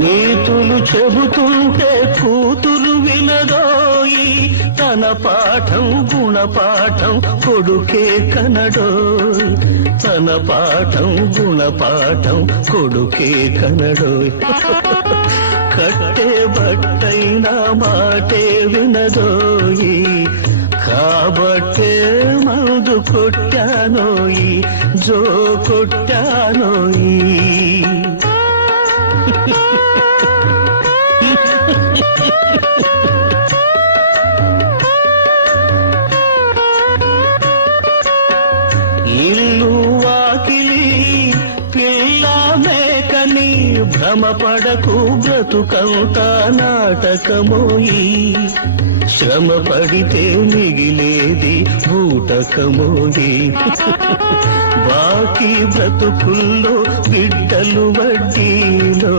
నీతులు చెబుతుంటే కూతురు వినదోయి, తన పాఠం గుణపాఠం కొడుకే కనడోయ్, తన పాఠం గుణపాఠం కొడుకే కనడోయ్. కట్టే బట్టైనా మాటే వినదోయి, కాబట్టే మందు కొట్టానోయి, జో కొట్టానోయి. ఇల్లు వాకిలి పిల్ల మేకని భ్రమపడకు, బ్రతుకంతా నాటకమోయి, శ్రమ పడితే మిగిలేది బూటకమోయి. బాకీ బ్రతుకుల్లో బిడ్డలు వడ్డీలో